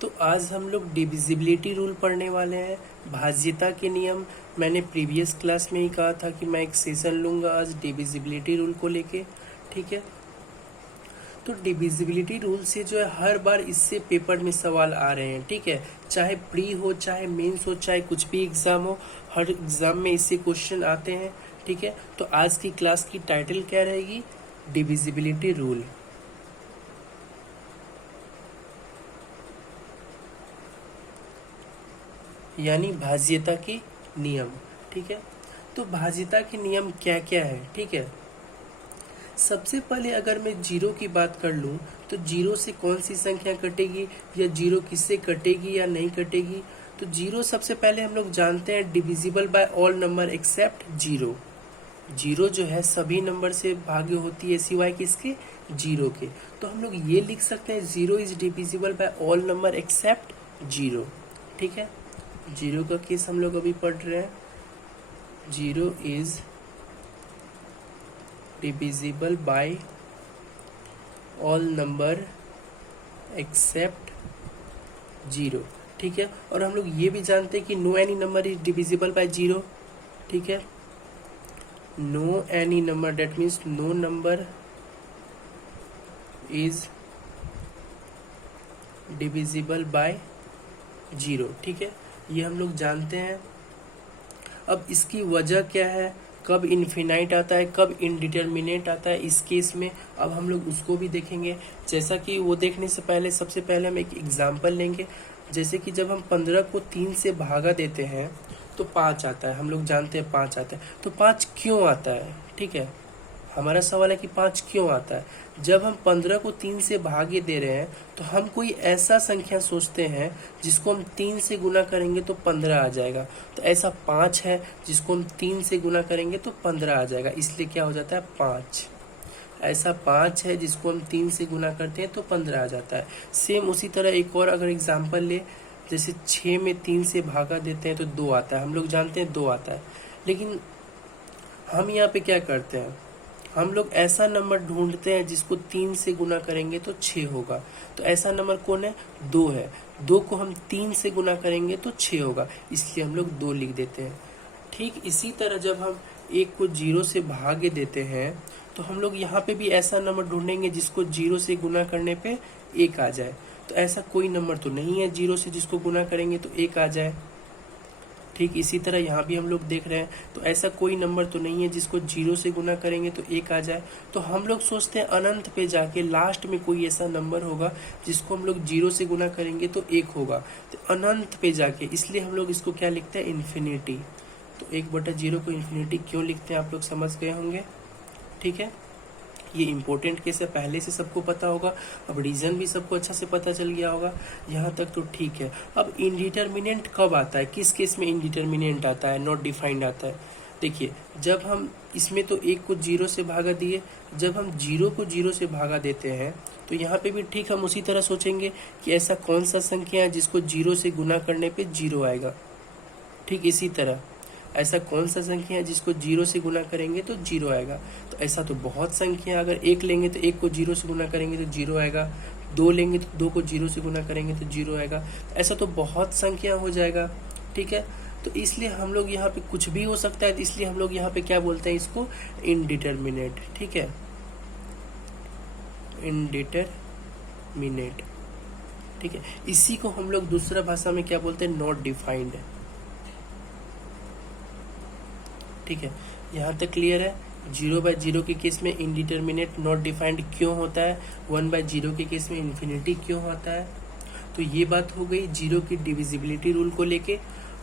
तो आज हम लोग डिविजिबिलिटी रूल पढ़ने वाले हैं, भाज्यता के नियम। मैंने प्रीवियस क्लास में ही कहा था कि मैं एक सेशन लूँगा आज डिविजिबिलिटी रूल को लेके, ठीक है। तो डिविजिबिलिटी रूल से जो है हर बार इससे पेपर में सवाल आ रहे हैं, ठीक है। चाहे प्री हो, चाहे मेंस हो, चाहे कुछ भी एग्ज़ाम हो, हर एग्ज़ाम में इससे क्वेश्चन आते हैं, ठीक है। तो आज की क्लास की टाइटल क्या रहेगी? डिविजिबिलिटी रूल, यानी भाज्यता के नियम, ठीक है। तो भाज्यता के नियम क्या क्या है, ठीक है। सबसे पहले अगर मैं जीरो की बात कर लूँ तो जीरो से कौन सी संख्या कटेगी या जीरो किससे कटेगी या नहीं कटेगी। तो जीरो सबसे पहले हम लोग जानते हैं divisible by all number except zero. Zero जो है सभी नंबर से भाग्य होती है सिवाय किसके? जीरो के। तो हम लोग ये लिख सकते हैं zero is divisible bye all number except zero, ठीक है। जीरो का केस हम लोग अभी पढ़ रहे हैं। Zero is divisible bye all number except zero, ठीक है। और हम लोग ये भी जानते हैं कि no any number is divisible by zero, ठीक है। No any number, that means no number is divisible by zero, ठीक है। ये हम लोग जानते हैं। अब इसकी वजह क्या है, कब इन्फिनाइट आता है, कब इनडिटर्मिनेट आता है, इस केस में अब हम लोग उसको भी देखेंगे। जैसा कि वो देखने से पहले सबसे पहले हम एक एग्जांपल लेंगे। जैसे कि जब हम 15 को 3 से भागा देते हैं तो 5 आता है, हम लोग जानते हैं 5 आता है। तो 5 क्यों आता है, ठीक है। हमारा सवाल है कि 5 क्यों आता है। जब हम 15 को 3 से भागे दे रहे हैं तो हम कोई ऐसा संख्या सोचते हैं जिसको हम 3 से गुना करेंगे तो 15 आ जाएगा। तो ऐसा 5 है जिसको हम 3 से गुना करेंगे तो 15 आ जाएगा, इसलिए क्या हो जाता है 5। ऐसा 5 है जिसको हम 3 से गुना करते हैं तो 15 आ जाता है। सेम उसी तरह एक और अगर एग्जाम्पल ले, जैसे 6 में 3 से भागा देते हैं तो 2 आता है, हम लोग जानते हैं 2 आता है। लेकिन हम यहाँ पे क्या करते हैं, हम लोग ऐसा नंबर ढूंढते हैं जिसको 3 से गुना करेंगे तो 6 होगा। तो ऐसा नंबर कौन है? 2 है। 2 को हम 3 से गुना करेंगे तो 6 होगा, इसलिए हम लोग 2 लिख देते हैं। ठीक इसी तरह जब हम 1 को 0 से भागे देते हैं तो हम लोग यहाँ पे भी ऐसा नंबर ढूंढेंगे जिसको 0 से गुना करने पे 1 आ जाए। तो ऐसा कोई नंबर तो नहीं है 0 से जिसको गुना करेंगे तो 1 आ जाए। ठीक इसी तरह यहाँ भी हम लोग देख रहे हैं, तो ऐसा कोई नंबर तो नहीं है जिसको 0 से गुना करेंगे तो 1 आ जाए। तो हम लोग सोचते हैं अनंत पे जाके लास्ट में कोई ऐसा नंबर होगा जिसको हम लोग 0 से गुना करेंगे तो 1 होगा। तो अनंत पे जाके, इसलिए हम लोग इसको क्या लिखते हैं? इन्फिनिटी। तो 1/0 को इन्फिनिटी क्यों लिखते हैं आप लोग समझ गए होंगे, ठीक है। ये इम्पोर्टेंट केस है, पहले से सबको पता होगा। अब रीजन भी सबको अच्छा से पता चल गया होगा, यहाँ तक तो ठीक है। अब इनडिटर्मिनेंट कब आता है, किस केस में इनडिटर्मिनेंट आता है, नॉट डिफाइंड आता है? देखिए, जब हम इसमें तो 1 को 0 से भागा दिए, जब हम 0 को 0 से भागा देते हैं तो यहाँ पे भी ठीक हम उसी तरह सोचेंगे कि ऐसा कौन सा संख्या है जिसको 0 से गुना करने पे 0 आएगा। ठीक इसी तरह ऐसा कौन सा संख्या है जिसको 0 से गुना करेंगे तो 0 आएगा। तो ऐसा तो बहुत संख्या, अगर 1 लेंगे तो 1 को 0 से गुना करेंगे तो 0 आएगा। 2 लेंगे तो 2 को 0 से गुना करेंगे तो 0 आएगा। ऐसा तो बहुत संख्या हो जाएगा, ठीक है। तो इसलिए हम लोग यहाँ पे कुछ भी हो सकता है, इसलिए हम लोग यहाँ पे क्या बोलते हैं इसको? इनडिटर्मिनेट, ठीक है। इनडिटर्मिनेट, ठीक है। इसी को हम लोग दूसरा भाषा में क्या बोलते हैं? नॉट डिफाइंड, ठीक है। यहाँ तक क्लियर है। 0/0 के केस में इनडिटर्मिनेट नॉट डिफाइंड क्यों होता है, 1/0 के केस में इन्फिनिटी क्यों होता है। तो ये बात हो गई जीरो की डिविजिबिलिटी रूल को लेके।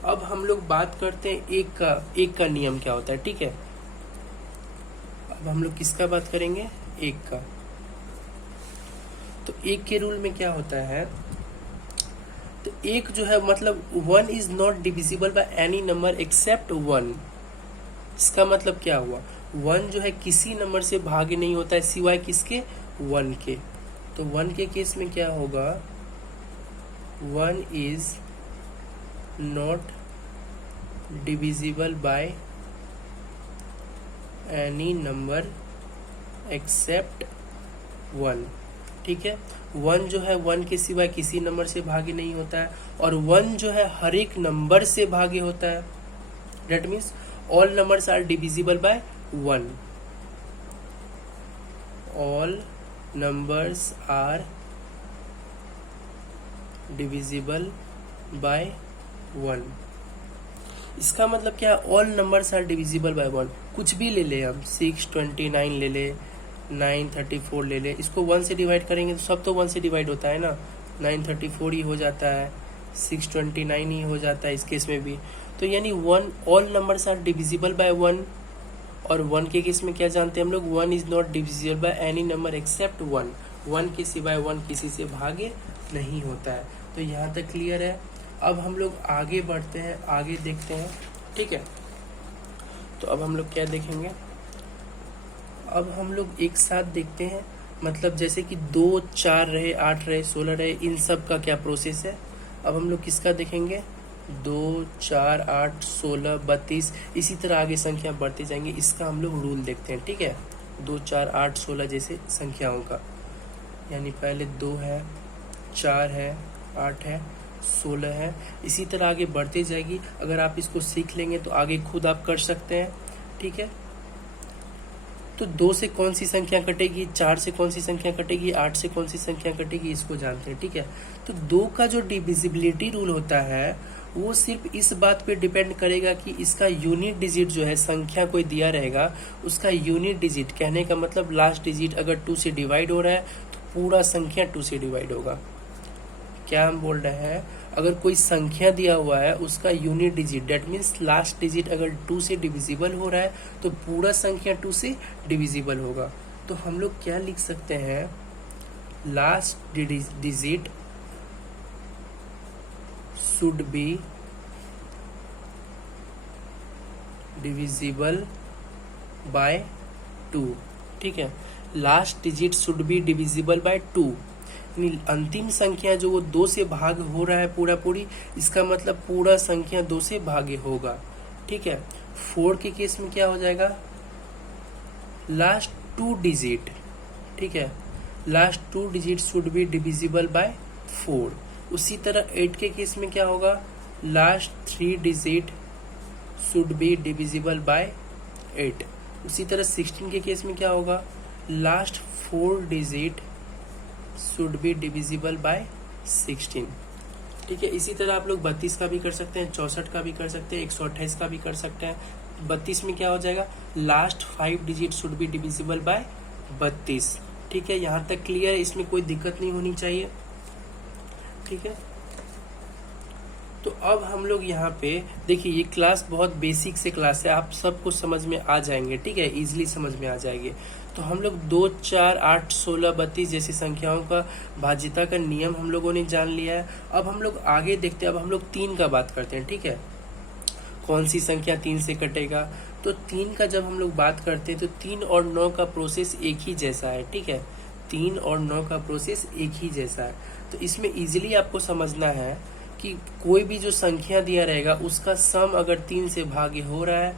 अब हम लोग बात करते हैं एक का नियम क्या होता है, ठीक है। अब हम लोग किसका बात करेंगे? एक का। तो एक के रूल में क्या होता है, तो एक जो है मतलब 1 is not divisible by any number except 1। इसका मतलब क्या हुआ? 1 जो है किसी नंबर से भागे नहीं होता है सिवाय किसके? 1 के। तो 1 के केस में क्या होगा? 1 is not divisible by any number except 1, ठीक है। 1 जो है 1 के सिवाय किसी नंबर से भागे नहीं होता है, और 1 जो है हर एक नंबर से भागे होता है। That means all numbers are divisible by 1। All numbers are divisible by 1। इसका मतलब क्या है? All numbers are divisible by 1। कुछ भी ले ले हम, 629 ले ले, 934 ले ले, इसको 1 से डिवाइड करेंगे तो सब तो 1 से डिवाइड होता है ना। 934 ही हो जाता है, 629 ही हो जाता है इस केस में भी। तो यानी 1 all numbers are divisible by 1, और 1 के केस में क्या जानते हैं हम लोग? 1 is not divisible by any number except 1। 1 के सिवाय 1 किसी से भागे नहीं होता है। तो यहाँ तक क्लियर है। अब हम लोग आगे बढ़ते हैं, आगे देखते हैं, ठीक है। तो अब हम लोग क्या देखेंगे? अब हम लोग एक साथ देखते हैं, मतलब जैसे कि 2, 4 रहे, 8 रहे, 16 रहे, इन सब का क्या प्रोसेस है। अब हम लोग किसका देखेंगे? 2, 4, 8, 16, 32, इसी तरह आगे संख्या बढ़ते जाएंगे। इसका हम लोग रूल देखते हैं, ठीक है। 2, 4, 8, 16 जैसे संख्याओं का, यानी पहले 2 है, 4 है, 8 है, 16 है, इसी तरह आगे बढ़ते जाएगी। अगर आप इसको सीख लेंगे तो आगे खुद आप कर सकते हैं, ठीक है। तो 2 से कौन सी संख्या कटेगी, 4 से कौन सी संख्या कटेगी, 8 से कौन सी संख्या कटेगी, इसको जानते हैं, ठीक है। तो 2 का जो डिविजिबिलिटी रूल होता है वो सिर्फ इस बात पे डिपेंड करेगा कि इसका यूनिट डिजिट जो है, संख्या कोई दिया रहेगा उसका यूनिट डिजिट, कहने का मतलब लास्ट डिजिट अगर 2 से डिवाइड हो रहा है तो पूरा संख्या 2 से डिवाइड होगा। क्या हम बोल रहे हैं? अगर कोई संख्या दिया हुआ है उसका unit digit, that means last digit अगर 2 से डिविजिबल हो रहा है तो पूरा संख्या 2 से डिविजिबल होगा। तो हम लोग क्या लिख सकते हैं? Last digit should be divisible bye 2, ठीक है। Last digit should be divisible bye 2, अंतिम संख्या जो वो 2 से भाग हो रहा है पूरा पूरी, इसका मतलब पूरा संख्या 2 से भागे होगा, ठीक है। 4 के केस में क्या हो जाएगा? लास्ट 2 डिजिट, ठीक है, last 2 digit should be divisible bye 4। उसी तरह 8 के केस में क्या होगा? Last 3 digit should be divisible bye 8। उसी तरह 16 के केस में क्या होगा? Last 4 digit should be divisible bye 16, ठीक है। इसी तरह आप लोग 32 का भी कर सकते हैं, 64 का भी कर सकते हैं, 128 का भी कर सकते हैं। 32 में क्या हो जाएगा? Last 5 digit should be divisible bye 32, ठीक है। यहाँ तक क्लियर है, इसमें कोई दिक्कत नहीं होनी चाहिए, ठीक है। तो अब हम लोग यहाँ पे देखिए, ये क्लास बहुत बेसिक से क्लास है, आप सबको समझ में आ जाएंगे, ठीक है, इजीली समझ में आ जाएंगे। तो हम लोग 2, 4, 8, 16, 32 जैसी संख्याओं का भाज्यता का नियम हम लोगों ने जान लिया है। अब हम लोग आगे देखते हैं, अब हम लोग 3 का बात करते हैं, ठीक है। कौन सी संख्या 3 से कटेगा? तो 3 का जब हम लोग बात करते हैं तो 3 और 9 का प्रोसेस एक ही जैसा है, ठीक है। 3 और 9 का प्रोसेस एक ही जैसा है। तो इसमें इजीली आपको समझना है कि कोई भी जो संख्या दिया रहेगा उसका सम अगर 3 से भागे हो रहा है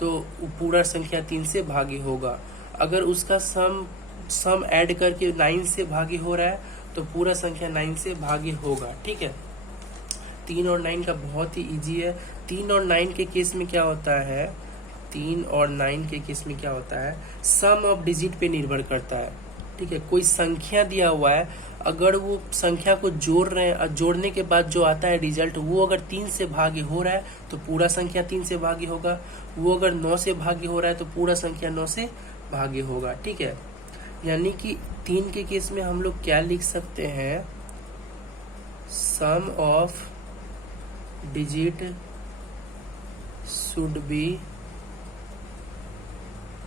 तो पूरा संख्या 3 से भागे होगा। अगर उसका सम ऐड करके 9 से भागे हो रहा है तो पूरा संख्या 9 से भागे होगा, ठीक है। 3 और 9 का बहुत ही इजी है। 3 और 9 के केस में क्या होता है? 3 और 9 के केस में क्या होता है? सम ऑफ डिजिट पे निर्भर करता है, ठीक है। कोई संख्या दिया हुआ है, अगर वो संख्या को जोड़ रहे हैं और जोड़ने के बाद जो आता है रिजल्ट वो अगर 3 से भागे हो रहा है तो पूरा संख्या 3 से भागे होगा। वो अगर 9 से भागे हो रहा है तो पूरा संख्या 9 से भागे होगा, ठीक है। यानी कि 3 के केस में हम लोग क्या लिख सकते हैं? Sum of digit should be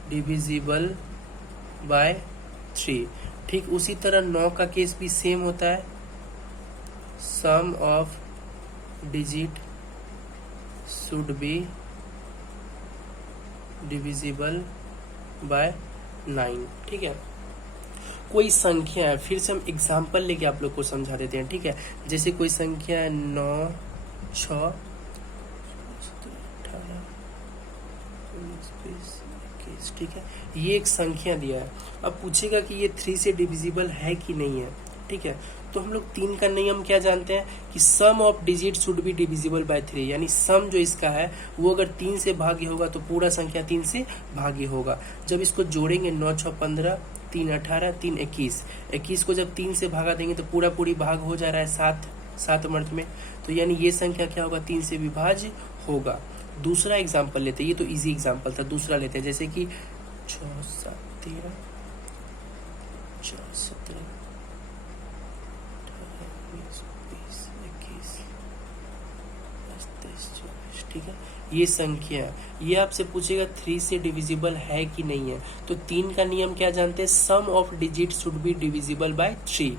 divisible by 3। ठीक उसी तरह 9 का केस भी सेम होता है। Sum of digit should be divisible by 9, ठीक है। कोई संख्या है, फिर से हम एग्जाम्पल लेके आप लोग को समझा देते हैं, ठीक है। जैसे कोई संख्या है 9, 6, 18, 19, 20, 21, 24, ठीक है। ये एक संख्या दिया है, अब पूछेगा कि ये 3 से डिविजिबल है कि नहीं है, ठीक है। तो हम लोग 3 का नियम क्या जानते हैं कि sum of digit should be divisible by 3, यानी सम जो इसका है वो अगर 3 से भाग्य होगा तो पूरा संख्या 3 से भाग्य होगा। जब इसको जोड़ेंगे 9 6 15, 3 18, 3 21, 21 को जब 3 से भागा देंगे तो पूरा पूरी भाग हो जा रहा है 7 मर्द में, तो यानी ये संख्या क्या होगा, 3 से विभाज्य होगा। दूसरा एग्जाम्पल लेते हैं, ये तो इजी एग्जाम्पल था, दूसरा लेते हैं, जैसे कि 6 7 13 14 17 ठीक है। ये संख्या, ये आपसे पूछेगा 3 से डिविजिबल है कि नहीं है, तो 3 का नियम क्या जानते हैं, sum of digit should be divisible by 3,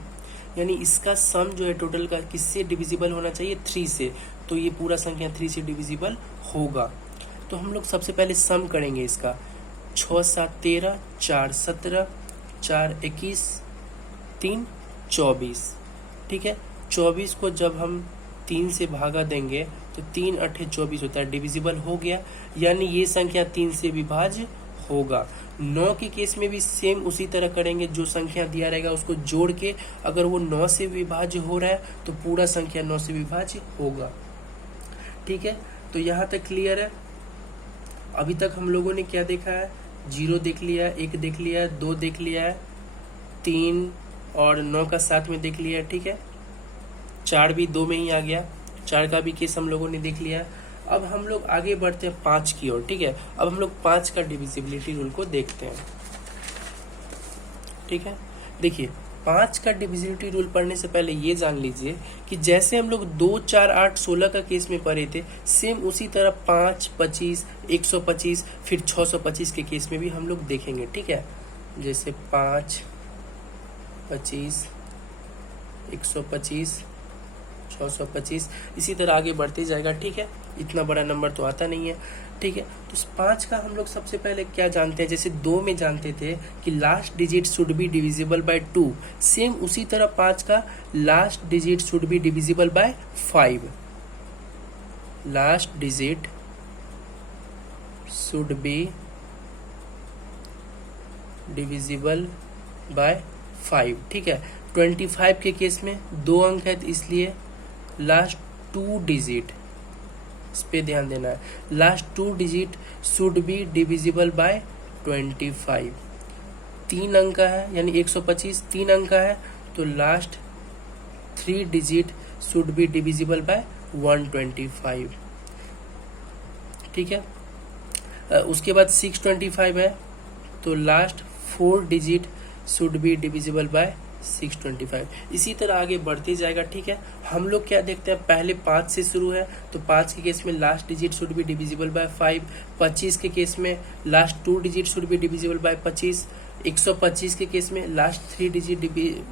यानी इसका सम जो है टोटल का किससे डिविजिबल होना चाहिए, 3 से, तो ये पूरा संख्या 3 से डिविजिबल होगा। तो हम लोग सबसे पहले सम करेंगे इसका, 6 7 13, 4 17, 4 21, 3 24, ठीक है। 24 को जब हम 3 से भागा देंगे तो 3 8 24 होता है, डिविजिबल हो गया, यानी ये संख्या 3 से विभाज्य होगा। 9 के केस में भी सेम उसी तरह करेंगे, जो संख्या दिया रहेगा उसको जोड़ के अगर वो 9 से विभाज्य हो रहा है तो पूरा संख्या 9 से विभाज्य होगा, ठीक है। तो यहाँ तक क्लियर है। अभी तक हम लोगों ने क्या देखा है, 0 देख लिया, 1 देख लिया, 2 देख लिया है, 3 और 9 का साथ में देख लिया, ठीक है। 4 भी 2 में ही आ गया, 4 का भी केस हम लोगों ने देख लिया। अब हम लोग आगे बढ़ते हैं 5 की ओर, ठीक है। अब हम लोग 5 का डिविजिबिलिटी रूल को देखते हैं, ठीक है। देखिए 5 का डिविजिबिलिटी रूल पढ़ने से पहले ये जान लीजिए कि जैसे हम लोग 2 4 8 16 का केस में पढ़े थे, सेम उसी तरह 5 25 125 फिर 625 के केस में भी हम लोग देखेंगे, ठीक है। जैसे 5 25 125 625, इसी तरह आगे बढ़ते जाएगा, ठीक है। इतना बड़ा नंबर तो आता नहीं है, ठीक है। तो 5 का हम लोग सबसे पहले क्या जानते हैं, जैसे 2 में जानते थे कि last digit should be divisible bye 2, same उसी तरह 5 का last digit should be divisible bye 5, last digit should be divisible bye 5, ठीक है। 25 के केस में 2 अंक है तो इसलिए लास्ट 2 डिजिट, इस पे ध्यान देना है, last 2 digit should be divisible bye 25। 3 अंक का है यानी 125, 3 अंक का है तो last 3 digit should be divisible bye 125, ठीक है। उसके बाद 625 है तो last 4 digit should be divisible bye 625, इसी तरह आगे बढ़ते जाएगा, ठीक है। हम लोग क्या देखते हैं, पहले 5 से शुरू है तो 5 के केस में last digit should be divisible bye 5, 25 के केस में last 2 digit should be divisible bye 25, 125 के केस में लास्ट 3 डिजिट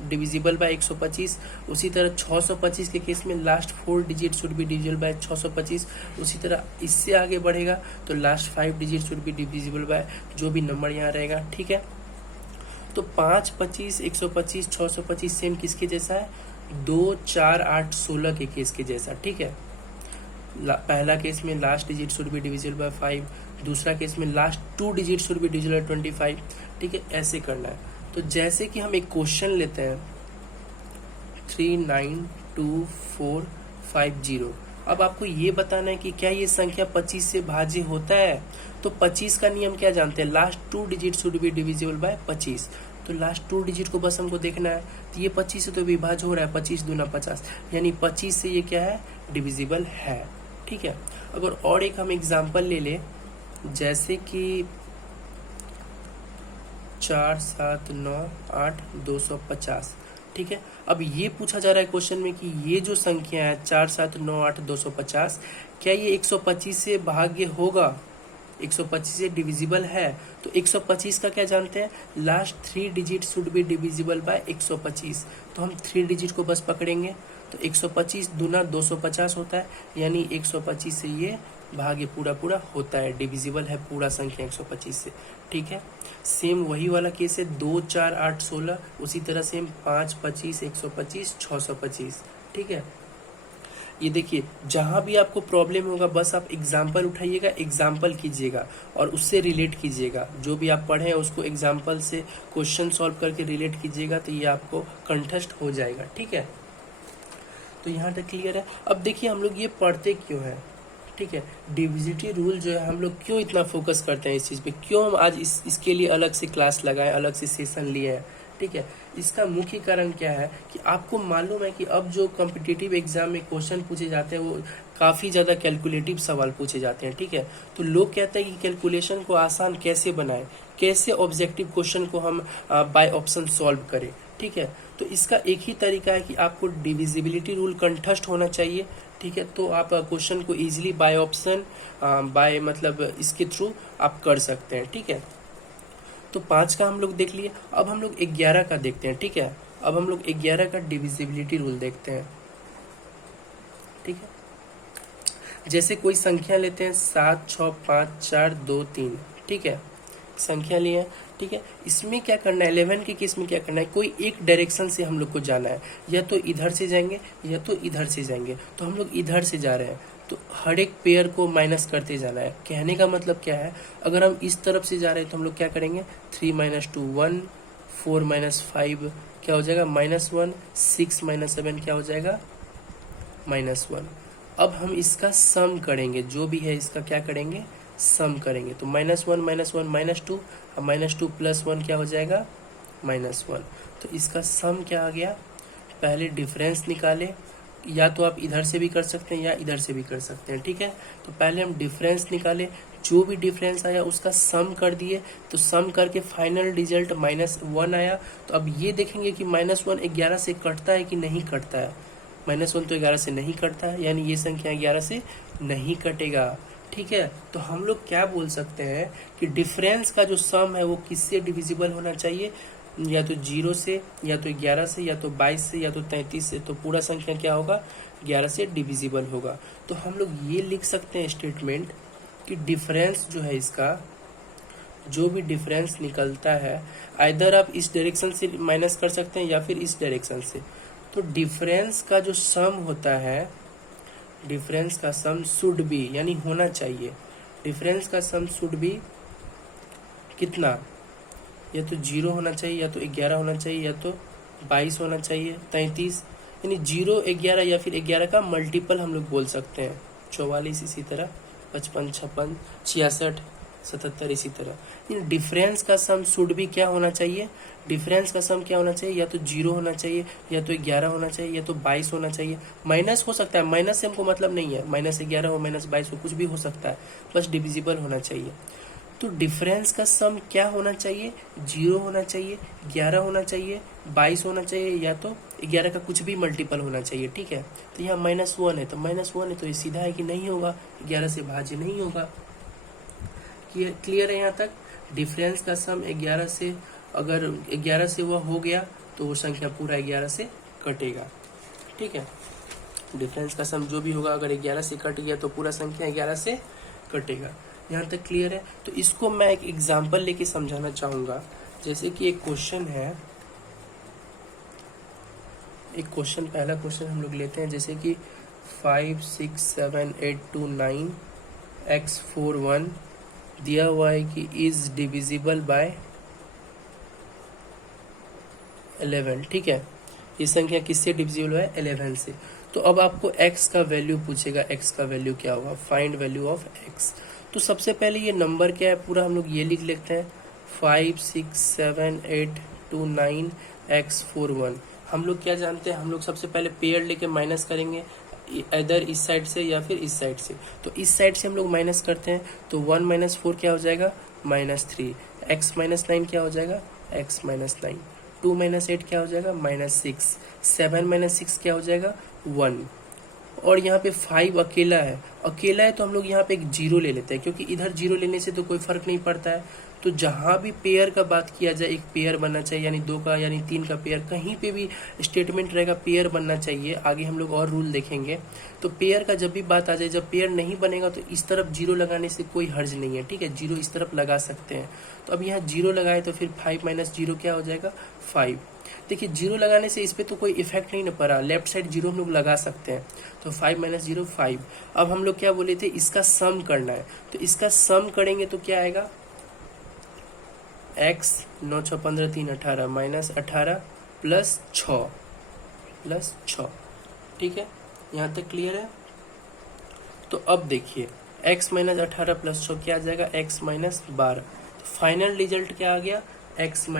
डिविजिबल बाय 125, उसी तरह 625 के केस में last 4 digit should be divisible bye 625, उसी तरह इससे आगे बढ़ेगा तो last 5 digit should be divisible bye जो भी नंबर यहाँ रहेगा, ठीक है। तो 5 25 125 625 सेम किसके जैसा है, 2 4 8 16 के केस के जैसा, ठीक है। पहला केस में last digit should be divisible bye 5, दूसरा केस में last 2 digit should be divisible bye 25, ठीक है। ऐसे करना है। तो जैसे कि हम एक क्वेश्चन लेते हैं 39245 अब आपको ये बताना है कि क्या ये संख्या 25 से भाज्य होता है। तो 25 का नियम क्या जानते हैं, last 2 digit should be divisible bye 25, तो लास्ट 2 डिजिट को बस हमको देखना है। तो ये 25 से तो विभाज्य हो रहा है, 25 दूना 50, यानी 25 से ये क्या है, डिविजिबल है, ठीक है। अगर और एक हम एग्जांपल ले ले, जैसे कि 4 7 9 8 250, ठीक है। अब ये पूछा जा रहा है क्वेश्चन में कि ये जो संख्या है 4 7 9 8 250, क्या ये 125 से भाग्य होगा, 125 से डिविजिबल है। तो 125 का क्या जानते हैं, last 3 digit should be divisible bye 125, तो हम 3 डिजिट को बस पकड़ेंगे तो 125 दूना 250 होता है, यानी 125 से ये भाग्य पूरा पूरा होता है, डिविजिबल है पूरा संख्या 125 से, ठीक है। सेम वही वाला केस है 2 4 8 16, उसी तरह सेम 5 25 125 625, ठीक है। ये देखिए, जहाँ भी आपको प्रॉब्लम होगा बस आप एग्जाम्पल उठाइएगा, एग्जाम्पल कीजिएगा और उससे रिलेट कीजिएगा। जो भी आप पढ़े हैं उसको एग्जाम्पल से क्वेश्चन सॉल्व करके रिलेट कीजिएगा, तो ये आपको कंठस्थ हो जाएगा। ठीक है, तो यहाँ तक क्लियर है। अब देखिए हम लोग ये पढ़ते क्यों हैं, ठीक है, डिविजिटी रूल जो है हम लोग क्यों इतना फोकस करते हैं इस चीज़ पे, क्यों हम आज इसके लिए अलग से क्लास लगाएं, अलग से सेशन लिए हैं। ठीक है, इसका मुख्य कारण क्या है कि आपको मालूम है कि अब जो कॉम्पिटिटिव एग्जाम में क्वेश्चन पूछे जाते हैं वो काफ़ी ज़्यादा कैलकुलेटिव सवाल पूछे जाते हैं। ठीक है, तो लोग कहते हैं कि कैलकुलेशन को आसान कैसे बनाएं, कैसे ऑब्जेक्टिव क्वेश्चन को हम बाय ऑप्शन सॉल्व करें। ठीक है, तो इसका एक ही तरीका है कि आपको डिविजिबिलिटी रूल कंठस्थ होना चाहिए। ठीक है, तो आप क्वेश्चन को इजीली बाय ऑप्शन बाय मतलब इसके थ्रू आप कर सकते हैं। ठीक है, तो 5 का हम लोग देख लिए, अब हम लोग 11 का देखते हैं। ठीक है, अब हम लोग 11 का डिविजिबिलिटी रूल देखते हैं। ठीक है, जैसे कोई संख्या लेते हैं 7, 6, 5, 4, 2, 3। ठीक है, संख्या लिए हैं। ठीक है, इसमें क्या करना है, 11 के केस में क्या करना है, कोई एक डायरेक्शन से हम लोग को जाना है, या तो इधर से जाएंगे या तो इधर से जाएंगे। तो हम लोग इधर से जा रहे हैं, तो हर एक पेयर को माइनस करते जाना है। कहने का मतलब क्या है, अगर हम इस तरफ से जा रहे हैं तो हम लोग क्या करेंगे, 3 - 2 1, 4 - 5 क्या हो जाएगा, -1, 6 - 7 क्या हो जाएगा, -1। अब हम इसका सम करेंगे, जो भी है इसका क्या करेंगे, सम करेंगे। तो -1 - 1 -2, अब -2 + 1 क्या हो जाएगा, -1। तो इसका सम क्या आ गया, पहले डिफरेंस निकाले, या तो आप इधर से भी कर सकते हैं या इधर से भी कर सकते हैं। ठीक है, तो पहले हम डिफरेंस निकाले, जो भी डिफरेंस आया उसका सम कर दिए, तो सम करके फाइनल रिजल्ट -1 आया। तो अब ये देखेंगे कि -1 11 से कटता है कि नहीं कटता है। -1 तो 11 से नहीं कटता है, यानी ये संख्या 11 से नहीं कटेगा। ठीक है, तो हम लोग क्या बोल सकते हैं कि डिफरेंस का जो सम है वो किससे डिविजिबल होना चाहिए, या तो 0 से, या तो 11 से, या तो 22 से, या तो 33 से। तो पूरा संख्या क्या होगा, 11 से डिविजिबल होगा। तो हम लोग ये लिख सकते हैं स्टेटमेंट कि डिफरेंस जो है इसका, जो भी डिफरेंस निकलता है, आइदर आप इस डायरेक्शन से माइनस कर सकते हैं या फिर इस डायरेक्शन से। तो डिफरेंस का जो सम होता है, डिफरेंस का सम शुड बी, यानी होना चाहिए, डिफरेंस का सम शुड बी कितना, या तो 0 होना चाहिए, या तो 11 होना चाहिए, या तो 22 होना चाहिए, 33, यानी 0, 11 या फिर 11 का मल्टीपल हम लोग बोल सकते हैं, 44, इसी तरह 55, 56, 66, 77, इसी तरह। डिफरेंस का सम शुड भी क्या होना चाहिए, डिफरेंस का सम क्या होना चाहिए, या तो 0 होना चाहिए, या तो 11 होना चाहिए, या तो 22 होना चाहिए। माइनस हो सकता है, माइनस से हमको मतलब नहीं है, -11 हो, -22 हो, कुछ भी हो सकता है, बस डिविजिबल होना चाहिए। तो डिफरेंस का सम क्या होना चाहिए, 0 होना चाहिए, 11 होना चाहिए, 22 होना चाहिए, या तो 11 का कुछ भी मल्टीपल होना चाहिए। ठीक है, तो यहाँ -1 है, तो -1 है तो ये सीधा है कि नहीं होगा, 11 से भाज्य नहीं होगा। क्लियर है यहाँ तक। डिफरेंस का सम 11 से, अगर 11 से वह हो गया तो वो संख्या पूरा 11 से कटेगा। ठीक है, डिफरेंस का सम जो भी होगा अगर 11 से कट गया तो पूरा संख्या 11 से कटेगा। यहाँ तक क्लियर है। तो इसको मैं एक एग्जाम्पल लेके समझाना चाहूँगा। जैसे कि एक क्वेश्चन है, एक क्वेश्चन, पहला क्वेश्चन हम लोग लेते हैं, जैसे कि 5, 6, 7, 8, 2, 9 x 4 1 दिया हुआ है कि इज डिविजिबल बाय 11। ठीक है, ये संख्या किससे डिविजिबल है, 11 से। तो अब आपको x का वैल्यू पूछेगा, x का वैल्यू क्या होगा, फाइंड वैल्यू ऑफ x। तो सबसे पहले ये नंबर क्या है पूरा हम लोग ये लिख लेते हैं, 5, 6, 7, 8, 2, 9 x 4 1। हम लोग क्या जानते हैं, हम लोग सबसे पहले पेयर लेके माइनस करेंगे, इधर इस साइड से या फिर इस साइड से। तो इस साइड से हम लोग माइनस करते हैं, तो 1 - 4 क्या हो जाएगा, -3, x - 9 क्या हो जाएगा, x - 9, 2 - 8 क्या हो जाएगा, -6, 7 - 6 क्या हो जाएगा, 1। और यहाँ पे 5 अकेला है, अकेला है तो हम लोग यहाँ पे एक 0 ले लेते हैं, क्योंकि इधर 0 लेने से तो कोई फर्क नहीं पड़ता है। तो जहाँ भी पेयर का बात किया जाए, एक पेयर बनना चाहिए, यानी 2 का यानी 3 का पेयर, कहीं पे भी स्टेटमेंट रहेगा पेयर बनना चाहिए। आगे हम लोग और रूल देखेंगे। तो पेयर का जब भी बात आ जाए, जब पेयर नहीं बनेगा तो इस तरफ 0 लगाने से कोई हर्ज नहीं है। ठीक है, 0 इस तरफ लगा सकते हैं। तो अब यहाँ 0 लगाए तो फिर 5 - 0 क्या हो जाएगा, 5। देखिए 0 लगाने से इस पर तो कोई इफेक्ट नहीं ना पड़ा, लेफ्ट साइड 0 हम लोग लगा सकते हैं, तो 5 - 0 5। अब हम लोग क्या बोले थे, इसका सम करना है, तो इसका सम करेंगे तो क्या आएगा, x 9 6 15 3 18 माइनस 18 प्लस 6, ठीक है, यहाँ तक क्लियर है। तो अब देखिए x - 18 प्लस 6 क्या आ जाएगा, x - 12। फाइनल रिजल्ट क्या आ गया, x -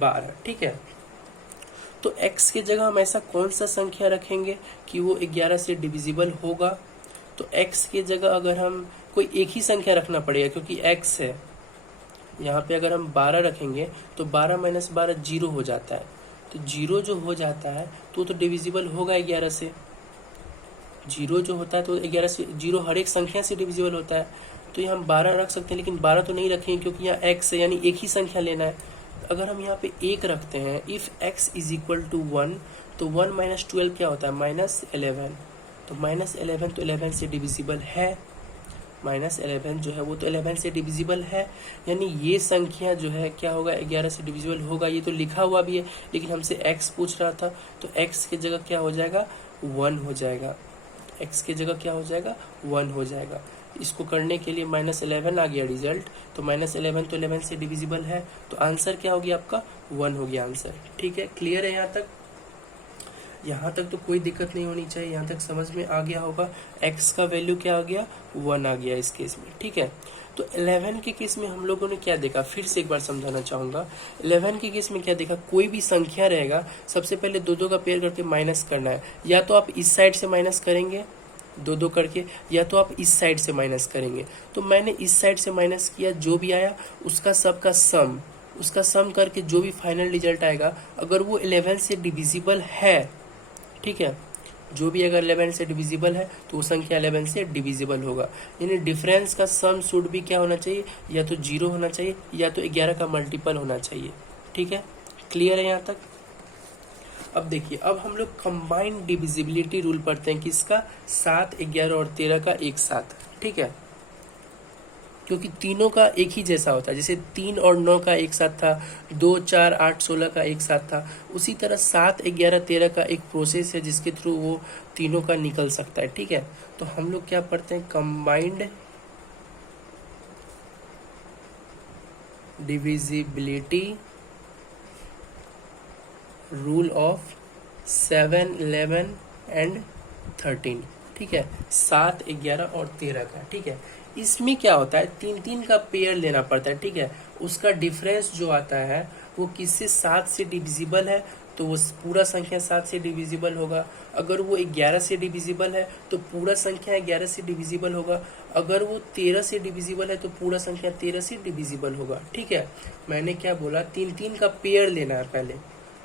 12, ठीक है। तो x के जगह हम ऐसा कौन सा संख्या रखेंगे कि वो 11 से डिविजिबल होगा, तो x के जगह अगर हम कोई एक ही संख्या रखना पड़ेगा, क्योंकि x है, यहाँ पे अगर हम 12 रखेंगे तो 12 - 12 0 हो जाता है, तो 0 जो हो जाता है तो डिविजिबल होगा 11 से। 0 जो होता है तो 11 से, 0 हर एक संख्या से डिविजिबल होता है, तो यहाँ हम 12 रख सकते हैं, लेकिन 12 तो नहीं रखेंगे क्योंकि यहाँ x है, यानी एक ही संख्या लेना है। अगर हम यहाँ पे 1 रखते हैं, if x is equal to 1, तो 1 - 12 क्या होता है, -11, तो -11 तो 11 से डिविजिबल है, -11 जो है वो तो 11 से डिविजिबल है, यानी ये संख्या जो है क्या होगा, 11 से डिविजिबल होगा। ये तो लिखा हुआ भी है, लेकिन हमसे x पूछ रहा था, तो x की जगह क्या हो जाएगा, 1 हो जाएगा, x की जगह क्या हो जाएगा, 1 हो जाएगा। इसको करने के लिए -11 आ गया रिजल्ट, तो -11 तो 11 से डिविजिबल है, तो आंसर क्या हो गया आपका, 1 हो गया आंसर, ठीक है। क्लियर है यहाँ तक, यहाँ तक तो कोई दिक्कत नहीं होनी चाहिए, यहाँ तक समझ में आ गया होगा। x का वैल्यू क्या आ गया, 1 आ गया इस केस में, ठीक है। तो 11 के केस में हम लोगों ने क्या देखा, फिर से एक बार समझाना चाहूँगा। 11 के केस में क्या देखा, कोई भी संख्या रहेगा, सबसे पहले 2 का पेयर करके माइनस करना है, या तो आप इस साइड से माइनस करेंगे 2 करके, या तो आप इस साइड से माइनस करेंगे। तो मैंने इस साइड से माइनस किया, जो भी आया उसका सबका सम, उसका सम करके जो भी फाइनल रिजल्ट आएगा, अगर वो 11 से डिविजिबल है, ठीक है, जो भी अगर 11 से डिविजिबल है तो वो संख्या 11 से डिविजिबल होगा, यानी डिफरेंस का सम शुड भी क्या होना चाहिए, या तो 0 होना चाहिए, या तो 11 का मल्टीपल होना चाहिए, ठीक है। क्लियर है यहाँ तक। अब देखिए, अब हम लोग कंबाइंड डिविजिबिलिटी रूल पढ़ते हैं, किसका, 7 11 और 13 का एक साथ, ठीक है, क्योंकि तीनों का एक ही जैसा होता है। जैसे 3 और 9 का एक साथ था, 2 4 8 16 का एक साथ था, उसी तरह 7 11 13 का एक प्रोसेस है जिसके थ्रू वो तीनों का निकल सकता है, ठीक है। तो हम लोग क्या पढ़ते हैं, combined divisibility rule of 7 11 and 13, ठीक है, 7 11 और 13 का, ठीक है। इसमें क्या होता है, 3 का पेयर लेना पड़ता है, ठीक है। उसका डिफरेंस जो आता है वो किससे, 7 से डिविजिबल है तो वो पूरा संख्या 7 से डिविजिबल होगा। अगर वो 11 से डिविजिबल है तो पूरा संख्या 11 से डिविजिबल होगा। अगर वो 13 से डिविजिबल है तो पूरा संख्या 13 से डिविजिबल होगा, ठीक है। मैंने क्या बोला, 3 का पेयर लेना है पहले,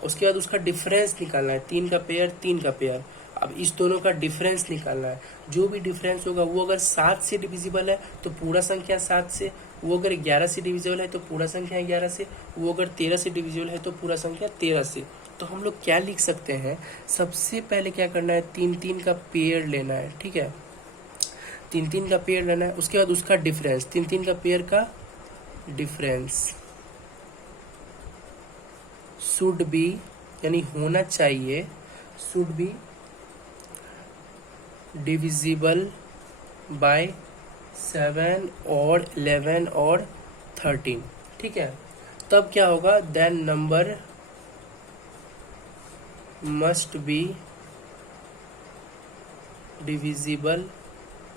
उसके बाद उसका डिफरेंस निकालना है, 3 का पेयर 3 का पेयर। अब इस दोनों का डिफरेंस निकालना है, जो भी डिफरेंस होगा वो अगर 7 से डिविजिबल है तो पूरा संख्या 7 से, वो अगर 11 से डिविजिबल है तो पूरा संख्या 11 से, वो अगर 13 से डिविजिबल है तो पूरा संख्या 13 से। तो हम लोग क्या लिख सकते हैं, सबसे पहले क्या करना है, 3 का पेयर लेना है, ठीक है, 3 का पेयर लेना है। उसके बाद उसका डिफरेंस, 3 का पेयर का डिफरेंस शुड बी, यानी होना चाहिए, शुड बी डिविजिबल बाय 7 और 11 और 13, ठीक है। तब क्या होगा, then number must be divisible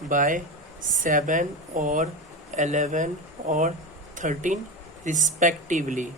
by 7 और 11 और 13 रिस्पेक्टिवली,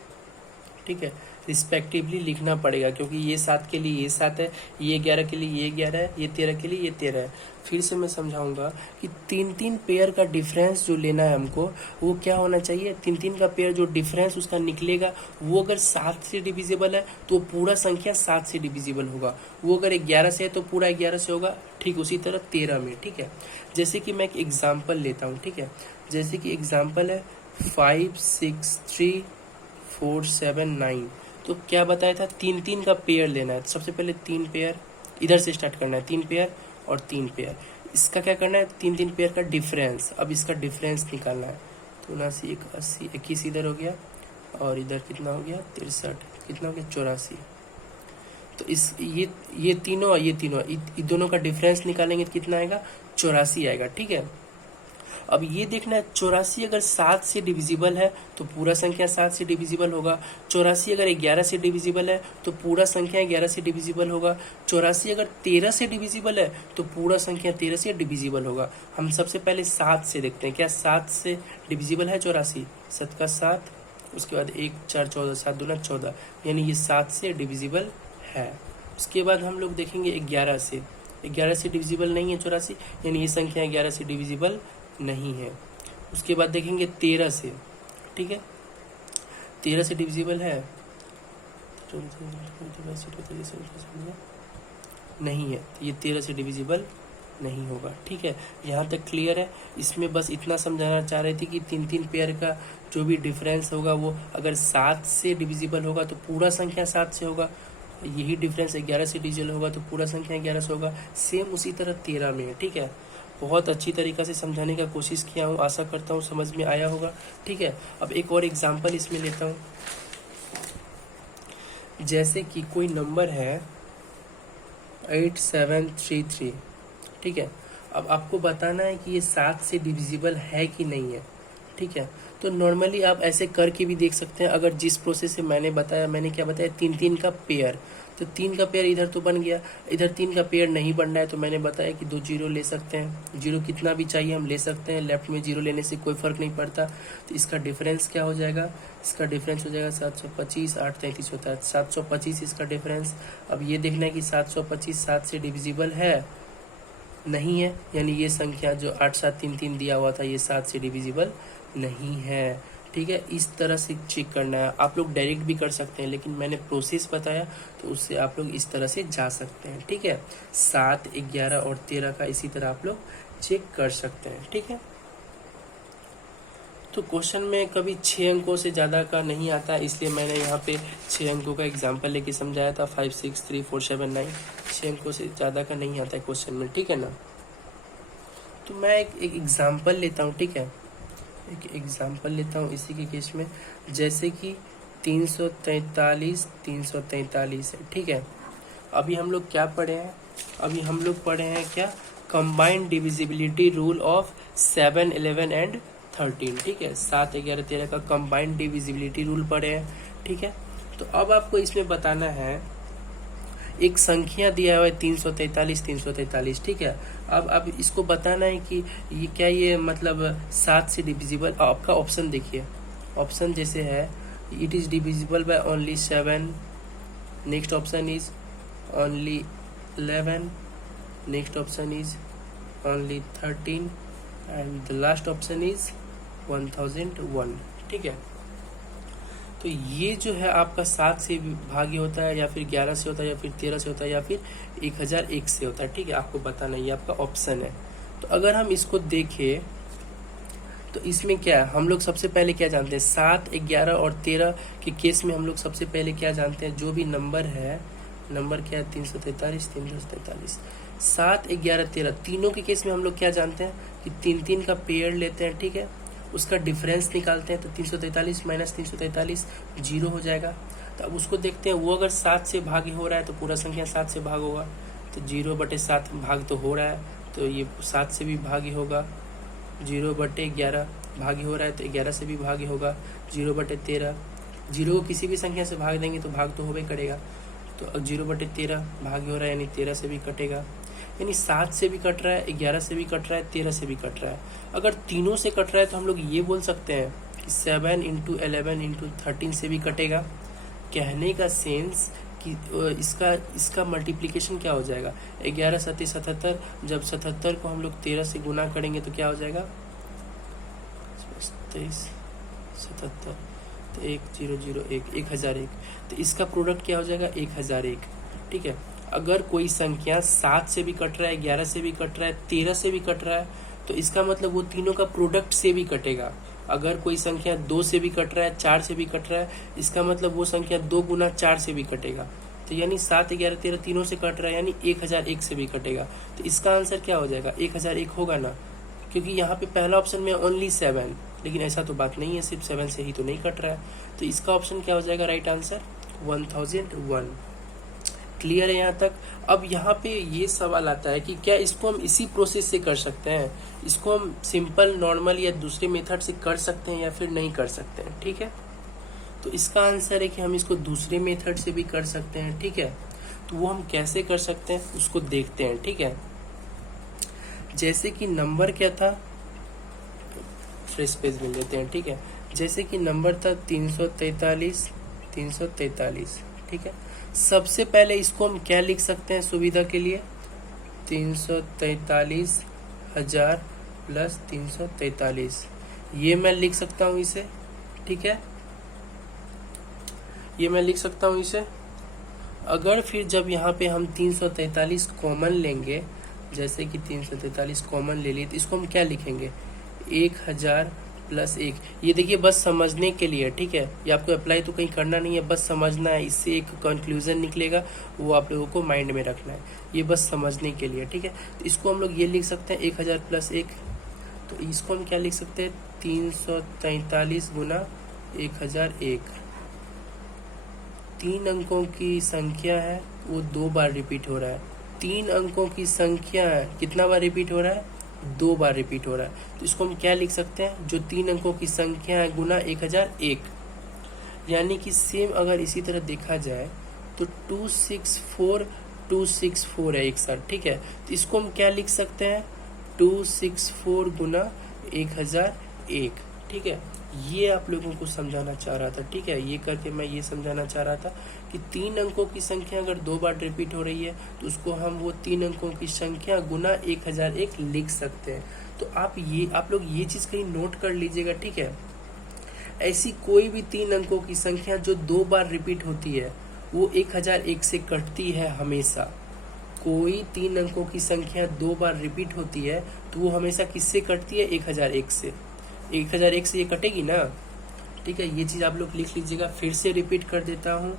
ठीक है। रिस्पेक्टिवली लिखना पड़ेगा, क्योंकि ये 7 के लिए ये 7 है, ये 11 के लिए ये 11 है, ये 13 के लिए ये 13 है। फिर से मैं समझाऊंगा कि 3 पेयर का डिफरेंस जो लेना है हमको, वो क्या होना चाहिए, 3 का पेयर जो डिफरेंस उसका निकलेगा वो अगर 7 से डिविजिबल है तो पूरा संख्या 7 से डिविजिबल होगा। वो अगर 11 से है तो पूरा 11 से होगा, ठीक उसी तरह 13 में, ठीक है। जैसे कि मैं एक एग्जाम्पल लेता हूँ, ठीक है, जैसे कि एग्जाम्पल है 5 6 3 4 7 9। तो क्या बताया था, 3 का पेयर लेना है। सबसे पहले 3 पेयर इधर से स्टार्ट करना है, 3 पेयर और 3 पेयर। इसका क्या करना है, 3 पेयर का डिफरेंस, अब इसका डिफरेंस निकालना है। तो 79 1 80 21 इधर हो गया, और इधर कितना हो गया 63, कितना हो गया 84, तो इस ये तीनों और ये तीनों दोनों का डिफरेंस निकालेंगे तो कितना आएगा, 84 आएगा। ठीक है, अब ये देखना है 84 अगर 7 से डिविजिबल है तो पूरा संख्या 7 से डिविजिबल होगा। 84 अगर 11 से डिविजिबल है तो पूरा संख्या 11 से डिविजिबल होगा। 84 अगर 13 से डिविजिबल है तो पूरा संख्या 13 से डिविजिबल होगा। हम सबसे पहले 7 से देखते हैं, क्या 7 से डिविजिबल है 84? 7 का 7, उसके बाद 1 4 14, 7 दूना 14, यानी ये 7 से डिविजिबल है। उसके बाद हम लोग देखेंगे 11 से, 11 से डिविजिबल नहीं है 84, यानी ये संख्या 11 से डिविजिबल नहीं है। उसके बाद देखेंगे 13 से, ठीक है, 13 से डिविजिबल है नहीं है, तो ये 13 से डिविजिबल नहीं होगा। ठीक है, यहाँ तक क्लियर है। इसमें बस इतना समझाना चाह रहे थे कि 3 पेयर का जो भी डिफरेंस होगा वो अगर 7 से डिविजिबल होगा तो पूरा संख्या 7 से होगा, यही डिफरेंस 11 से डिविजिबल होगा तो पूरा संख्या 11 से होगा। सेम उसी तरह 13 में है। ठीक है, बहुत अच्छी तरीक़ा से समझाने का कोशिश किया हूँ, आशा करता हूँ समझ में आया होगा। ठीक है, अब एक और एग्जांपल इसमें लेता हूँ। जैसे कि कोई नंबर है 8733, ठीक है, अब आपको बताना है कि ये 7 से डिविजिबल है कि नहीं है। ठीक है, तो नॉर्मली आप ऐसे करके भी देख सकते हैं। अगर जिस प्रोसेस से मैंने बताया, मैंने क्या बताया, 3 का पेयर, तो 3 का पेयर इधर तो बन गया, इधर 3 का पेयर नहीं बन रहा है तो मैंने बताया कि 2 जीरो ले सकते हैं। जीरो कितना भी चाहिए हम ले सकते हैं, लेफ्ट में जीरो लेने से कोई फर्क नहीं पड़ता। तो इसका डिफरेंस क्या हो जाएगा, इसका डिफरेंस हो जाएगा 725, 8 33 होता है 725 इसका डिफरेंस। अब ये देखना है कि 725 7 से डिविजिबल है नहीं है, यानी ये संख्या जो 8733 दिया हुआ था ये 7 से डिविजिबल नहीं है। ठीक है, इस तरह से चेक करना है। आप लोग डायरेक्ट भी कर सकते हैं, लेकिन मैंने प्रोसेस बताया तो उससे आप लोग इस तरह से जा सकते हैं। ठीक है, 7, 11 और 13 का इसी तरह आप लोग चेक कर सकते हैं। ठीक है, तो क्वेश्चन में कभी 6 अंकों से ज़्यादा का नहीं आता, इसलिए मैंने यहाँ पे 6 अंकों का एग्जाम्पल लेके समझाया था। 5 6 3 4 7 9, 6 अंकों से ज़्यादा का नहीं आता है क्वेश्चन में। ठीक है ना, तो मैं एक एग्जाम्पल लेता हूँ। ठीक है, एक एग्जाम्पल लेता हूँ इसी के केस में। जैसे कि 343 है। ठीक है, अभी हम लोग क्या पढ़े हैं, अभी हम लोग पढ़े हैं क्या, combined divisibility rule of 7 11 and 13। ठीक है, 7 11 13 का कंबाइंड डिविजिबिलिटी रूल पढ़े हैं। ठीक है, तो अब आपको इसमें बताना है, एक संख्या दिया हुआ है 343। ठीक है, अब इसको बताना है कि ये क्या, ये मतलब 7 से डिविजिबल। आपका ऑप्शन देखिए, ऑप्शन जैसे है it is divisible by only 7, next option is only 11, next option is only 13 and the last option is 1001। ठीक है, तो ये जो है आपका 7 से भाग्य होता है या फिर 11 से होता है या फिर 13 से होता है या फिर 1001 से होता है। ठीक है, आपको बताना, ये आपका ऑप्शन है। तो अगर हम इसको देखें तो इसमें क्या है, हम लोग सबसे पहले क्या जानते हैं, 7 11 और 13 के केस में हम लोग सबसे पहले क्या जानते हैं, जो भी नंबर है, नंबर क्या है 343। 7 11 13 तीनों के केस में हम लोग क्या जानते हैं कि 3 का पेयर लेते हैं। ठीक है, उसका डिफरेंस निकालते हैं, तो 343 माइनस 343 जीरो हो जाएगा। तो अब उसको देखते हैं, वो अगर 7 से भाग हो रहा है तो पूरा संख्या 7 से भाग होगा, तो 0/7 भाग तो हो रहा है, तो ये 7 से भी भागी होगा। 0/11 भागी हो रहा है तो 11 से भी भागी होगा। 0/13, 0 को किसी भी संख्या से भाग देंगे तो भाग तो होबे करेगा, तो 0/13 भागी हो रहा है यानी 13 से भी कटेगा, यानी 7 से भी कट रहा है, 11 से भी कट रहा है, 13 से भी कट रहा है। अगर तीनों से कट रहा है तो हम लोग ये बोल सकते हैं कि 7 × 11 × 13 से भी कटेगा। कहने का सेंस कि इसका मल्टीप्लिकेशन क्या हो जाएगा, 11 7 77, जब 77 को हम लोग 13 से गुना करेंगे तो क्या हो जाएगा 23 77, तो 1001 1001, तो इसका प्रोडक्ट क्या हो जाएगा 1001। ठीक है, अगर कोई संख्या 7 से भी कट रहा है, 11 से भी कट रहा है, 13 से भी कट रहा है, तो इसका मतलब वो तीनों का प्रोडक्ट से भी कटेगा। अगर कोई संख्या 2 से भी कट रहा है, 4 से भी कट रहा है, इसका मतलब वो संख्या 2 गुना 4 से भी कटेगा। तो यानी 7 11 13 तीनों से कट रहा है, यानी 1001 से भी कटेगा। तो इसका आंसर क्या हो जाएगा 1001 होगा ना, क्योंकि यहाँ पे पहला ऑप्शन में ओनली 7, लेकिन ऐसा तो बात नहीं है, सिर्फ 7 से ही तो नहीं कट रहा है। तो इसका ऑप्शन क्या हो जाएगा राइट आंसर 1001। क्लियर है यहाँ तक। अब यहाँ पे ये सवाल आता है कि क्या इसको हम इसी प्रोसेस से कर सकते हैं, इसको हम सिंपल नॉर्मल या दूसरे मेथड से कर सकते हैं या फिर नहीं कर सकते हैं। ठीक है, तो इसका आंसर है कि हम इसको दूसरे मेथड से भी कर सकते हैं। ठीक है, तो वो हम कैसे कर सकते हैं उसको देखते हैं। ठीक है, जैसे कि नंबर क्या था, फ्रेश पेज में लेते हैं। ठीक है, जैसे कि नंबर था 343। ठीक है, सबसे पहले इसको हम क्या लिख सकते हैं सुविधा के लिए, 343,000 प्लस 343, ये मैं लिख सकता हूँ इसे। ठीक है, ये मैं लिख सकता हूँ इसे। अगर फिर जब यहाँ पे हम 343 कॉमन लेंगे, जैसे कि 343 कॉमन ले लिए, तो इसको हम क्या लिखेंगे, 1000 प्लस 1। ये देखिए बस समझने के लिए। ठीक है, ये आपको अप्लाई तो कहीं करना नहीं है, बस समझना है, इससे एक कंक्लूजन निकलेगा, वो आप लोगों को माइंड में रखना है, ये बस समझने के लिए। ठीक है, तो इसको हम लोग ये लिख सकते हैं 1000 प्लस 1, तो इसको हम क्या लिख सकते हैं, 343 गुना 1001। 3 अंकों की संख्या है, वो 2 बार रिपीट हो रहा है। 3 अंकों की संख्या है, कितना बार रिपीट हो रहा है, 2 बार रिपीट हो रहा है। तो इसको हम क्या लिख सकते हैं, जो 3 अंकों की संख्या है गुना 1001, यानी कि सेम अगर इसी तरह देखा जाए तो 264 है एक साथ। ठीक है, तो इसको हम क्या लिख सकते हैं, 264 गुना 1001। ठीक है, ये आप लोगों को समझाना चाह रहा था। ठीक है, ये करके मैं ये समझाना चाह रहा था कि 3 अंकों की संख्या अगर 2 बार रिपीट हो रही है तो उसको हम वो 3 अंकों की संख्या गुना 1001 लिख सकते हैं। तो आप लोग ये चीज कहीं नोट कर लीजिएगा। ठीक है, ऐसी कोई भी 3 अंकों की संख्या जो 2 बार रिपीट होती है वो 1001 से कटती है हमेशा। कोई 3 अंकों की संख्या 2 बार रिपीट होती है तो वो हमेशा किससे कटती है, 1001 से। 1001 से ये कटेगी ना। ठीक है, ये चीज आप लोग लिख लीजिएगा। फिर से रिपीट कर देता हूँ,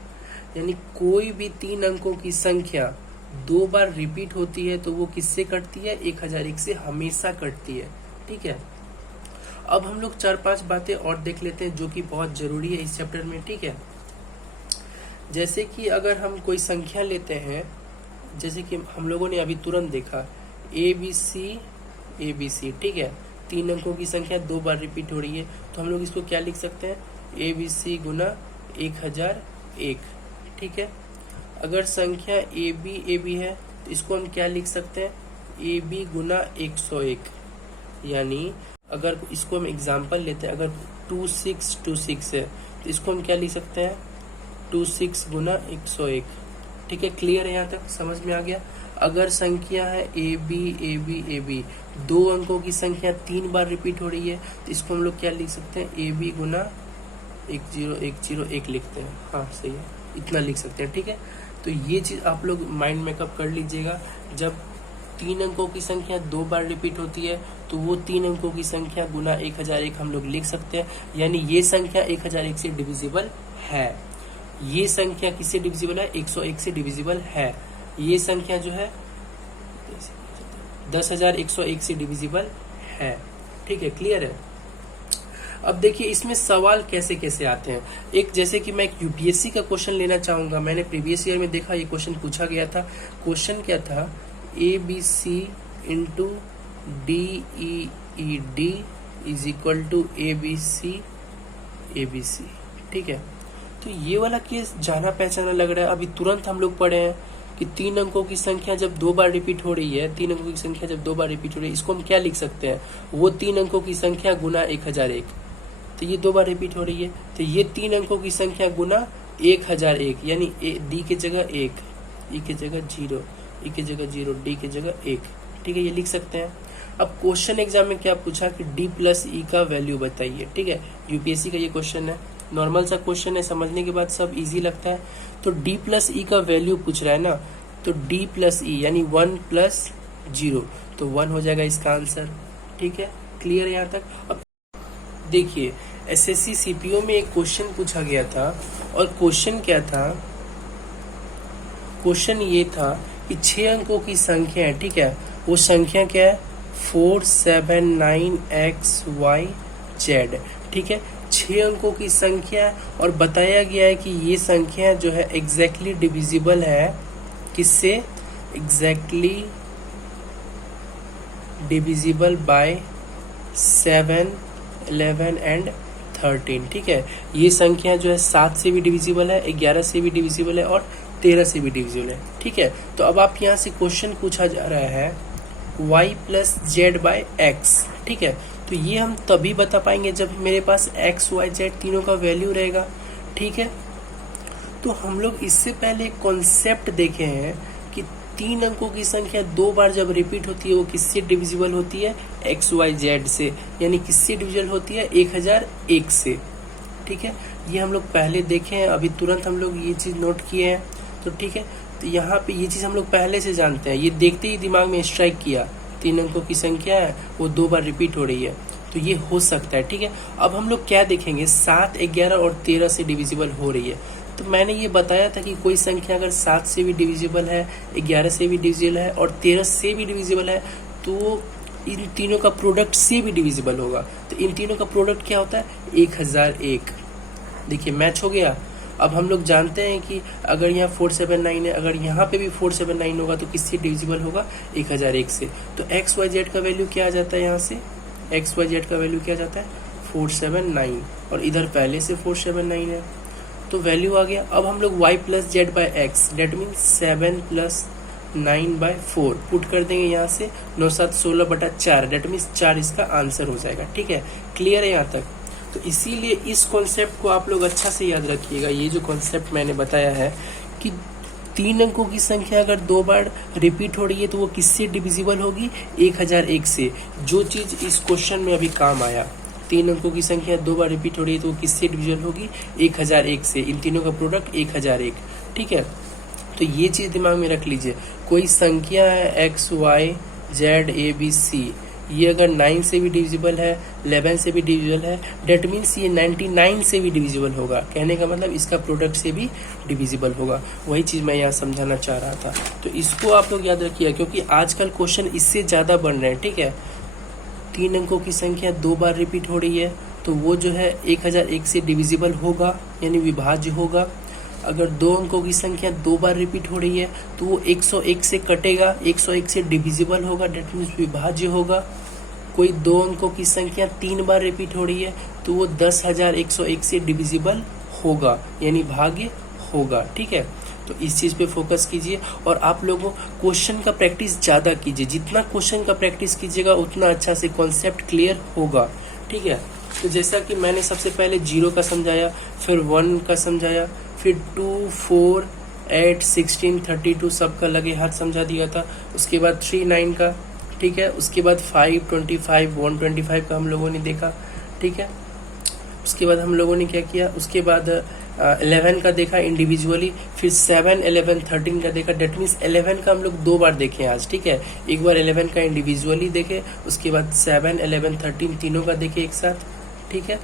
यानी कोई भी 3 अंकों की संख्या 2 बार रिपीट होती है तो वो किससे कटती है, 1001 से हमेशा कटती है। ठीक है, अब हम लोग 4-5 बातें और देख लेते हैं जो कि बहुत जरूरी है इस चैप्टर में। ठीक है, जैसे कि अगर हम कोई संख्या लेते हैं, जैसे कि हम लोगों ने अभी तुरंत देखा ABC। ठीक है, 3 अंकों की संख्या 2 बार रिपीट हो रही है तो हम लोग इसको क्या लिख सकते हैं, ABC गुना 1001। ठीक है, अगर संख्या AB है तो इसको हम क्या लिख सकते हैं, AB गुना 101। यानी अगर इसको हम एग्जाम्पल लेते हैं, अगर 2626 है तो इसको हम क्या लिख सकते हैं, 26 गुना 101। ठीक है, क्लियर है, यहाँ तक समझ में आ गया। अगर संख्या है AB 2 अंकों की संख्या 3 बार रिपीट हो रही है तो इसको हम लोग क्या लिख सकते हैं, AB गुना 10101 लिखते हैं। हाँ सही है, इतना लिख सकते हैं। ठीक है, तो ये चीज आप लोग माइंड मेकअप कर लीजिएगा। जब 3 अंकों की संख्या 2 बार रिपीट होती है तो वो 3 अंकों की संख्या गुना 1001 हम लोग लिख सकते हैं, यानी ये संख्या 1001 से डिविजिबल है। ये संख्या किससे डिविजिबल है, 101 से डिविजिबल है। ये संख्या जो है 10,101 से डिविजिबल है। ठीक है, क्लियर है। अब देखिए इसमें सवाल कैसे कैसे आते हैं। एक जैसे कि मैं एक यूपीएससी का क्वेश्चन लेना चाहूंगा, मैंने प्रीवियस ईयर में देखा ये क्वेश्चन पूछा गया था। क्वेश्चन क्या था, ABC into DEED is equal to ABC। ठीक है, तो ये वाला केस जाना पहचाना लग रहा है। अभी तुरंत हम लोग पढ़े हैं कि 3 अंकों की संख्या जब 2 बार रिपीट हो रही है, 3 अंकों की संख्या जब 2 बार रिपीट हो रही है, इसको हम क्या लिख सकते हैं, वो 3 अंकों की संख्या गुना 1001। तो ये 2 बार रिपीट हो रही है तो ये 3 अंकों की संख्या गुना 1001, यानी D की जगह 1, E की जगह 0, E की जगह 0, D की जगह 1। ठीक है, ये लिख सकते हैं। अब क्वेश्चन एग्जाम में क्या पूछा कि D प्लस E का वैल्यू बताइए। ठीक है, यूपीएससी का ये क्वेश्चन है, नॉर्मल सा क्वेश्चन है, समझने के बाद सब इजी लगता है। तो D प्लस E का वैल्यू पूछ रहा है ना, तो D प्लस E यानी 1 प्लस 0, तो 1 हो जाएगा इसका आंसर। ठीक है, क्लियर है यहाँ तक। अब देखिए एसएससी सीपीओ में एक क्वेश्चन पूछा गया था और क्वेश्चन क्या था, क्वेश्चन ये था कि 6 अंकों की संख्या है। ठीक है, वो संख्या क्या है, 479XYZ। ठीक है, 6 अंकों की संख्या और बताया गया है कि ये संख्या जो है एग्जैक्टली डिविजिबल है किससे? Exactly divisible by 7, 11 and 13। ठीक है, ये संख्या जो है 7 से भी डिविजिबल है, 11 से भी डिविजिबल है और 13 से भी डिविजिबल है। ठीक है, तो अब आप यहाँ से क्वेश्चन पूछा जा रहा है y plus Z by X. ठीक है, तो ये हम तभी बता पाएंगे जब मेरे पास x, y, z तीनों का वैल्यू रहेगा। ठीक है, तो हम लोग इससे पहले एक कॉन्सेप्ट देखे हैं कि 3 अंकों की संख्या 2 बार जब रिपीट होती है वो किससे डिविजिबल होती है? x, y, z से, यानी किससे डिविजिबल होती है? 1001 से। ठीक है, ये हम लोग पहले देखे हैं, अभी तुरंत हम लोग ये चीज़ नोट किए हैं। तो ठीक है, तो यहाँ पे ये चीज़ हम लोग पहले से जानते हैं, ये देखते ही दिमाग में स्ट्राइक किया, 3 अंकों की संख्या है वो 2 बार रिपीट हो रही है, तो ये हो सकता है। ठीक है, अब हम लोग क्या देखेंगे? 7, 11 और 13 से डिविजिबल हो रही है। तो मैंने ये बताया था कि कोई संख्या अगर 7 से भी डिविजिबल है, 11 से भी डिविजिबल है और 13 से भी डिविजिबल है, तो इन तीनों का प्रोडक्ट से भी डिविजिबल होगा। तो इन तीनों का प्रोडक्ट क्या होता है? 1001। देखिए मैच हो गया। अब हम लोग जानते हैं कि अगर यहाँ 479 है, अगर यहाँ पे भी 479 होगा तो किससे डिविजिबल होगा? 1001 से। तो एक्स वाई जेड का वैल्यू क्या आ जाता है? यहाँ से एक्स वाई जेड का वैल्यू क्या आ जाता है? 479, और इधर पहले से 479 है, तो वैल्यू आ गया। अब हम लोग y plus Z by x, that means 7 plus 9/4 put कर देंगे यहाँ से, 9 7 16/4, डेट मीन्स 4 इसका आंसर हो जाएगा। ठीक है, क्लियर है यहाँ तक? तो इसीलिए इस कॉन्सेप्ट को आप लोग अच्छा से याद रखिएगा। ये जो कॉन्सेप्ट मैंने बताया है कि 3 अंकों की संख्या अगर 2 बार रिपीट हो रही है तो वो किससे डिविजिबल होगी? 1001 से। जो चीज़ इस क्वेश्चन में अभी काम आया, 3 अंकों की संख्या 2 बार रिपीट हो रही है तो वो किससे डिविजिबल होगी? 1001 से। इन तीनों का प्रोडक्ट 1001। ठीक है, तो ये चीज़ दिमाग में रख लीजिए। कोई संख्या है x, y, z, a, b, c, ये अगर 9 से भी डिविजिबल है, 11 से भी डिविजिबल है, डेट मीन्स ये 99 से भी डिविजिबल होगा। कहने का मतलब इसका प्रोडक्ट से भी डिविजिबल होगा। वही चीज़ मैं यहाँ समझाना चाह रहा था। तो इसको आप लोग याद रखिए, क्योंकि आजकल क्वेश्चन इससे ज़्यादा बन रहे हैं। ठीक है, 3 अंकों की संख्या 2 बार रिपीट हो रही है तो वो जो है 1001 से डिविजिबल होगा, यानी विभाज्य होगा। अगर 2 अंकों की संख्या 2 बार रिपीट हो रही है तो वो 101 से कटेगा, 101 से डिविजिबल होगा, डेट मीन्स विभाज्य होगा। कोई 2 अंकों की संख्या 3 बार रिपीट हो रही है तो वो 10,101 से डिविजिबल होगा, यानी भाज्य होगा। ठीक है, तो इस चीज़ पे फोकस कीजिए और आप लोगों क्वेश्चन का प्रैक्टिस ज़्यादा कीजिए। जितना क्वेश्चन का प्रैक्टिस कीजिएगा उतना अच्छा से कॉन्सेप्ट क्लियर होगा। ठीक है, तो जैसा कि मैंने सबसे पहले 0 का समझाया, फिर 1 का समझाया, फिर 2, 4, 8, 16, 32 सबका लगे हाथ समझा दिया था। उसके बाद 3, 9 का, ठीक है, उसके बाद 5, 25, 125 का हम लोगों ने देखा। ठीक है, उसके बाद हम लोगों ने क्या किया? उसके बाद 11 का देखा इंडिविजुअली, फिर 7, 11, 13 का देखा। डेट मीन्स 11 का हम लोग 2 बार देखे आज। ठीक है, एक बार 11 का इंडिविजुअली देखे, उसके बाद 7, 11, 13 तीनों का देखे एक साथ। ठीक है,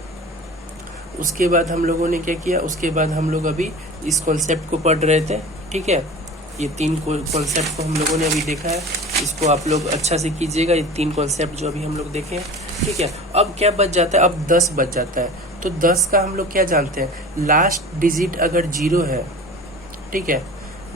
उसके बाद हम लोगों ने क्या किया? उसके बाद हम लोग अभी इस कॉन्सेप्ट को पढ़ रहे थे। ठीक है, ये 3 कॉन्सेप्ट को हम लोगों ने अभी देखा है, इसको आप लोग अच्छा से कीजिएगा। ये 3 कॉन्सेप्ट जो अभी हम लोग देखे हैं। ठीक है, अब क्या बच जाता है? अब 10 बच जाता है। तो 10 का हम लोग क्या जानते हैं? लास्ट डिजिट अगर 0 है, ठीक है,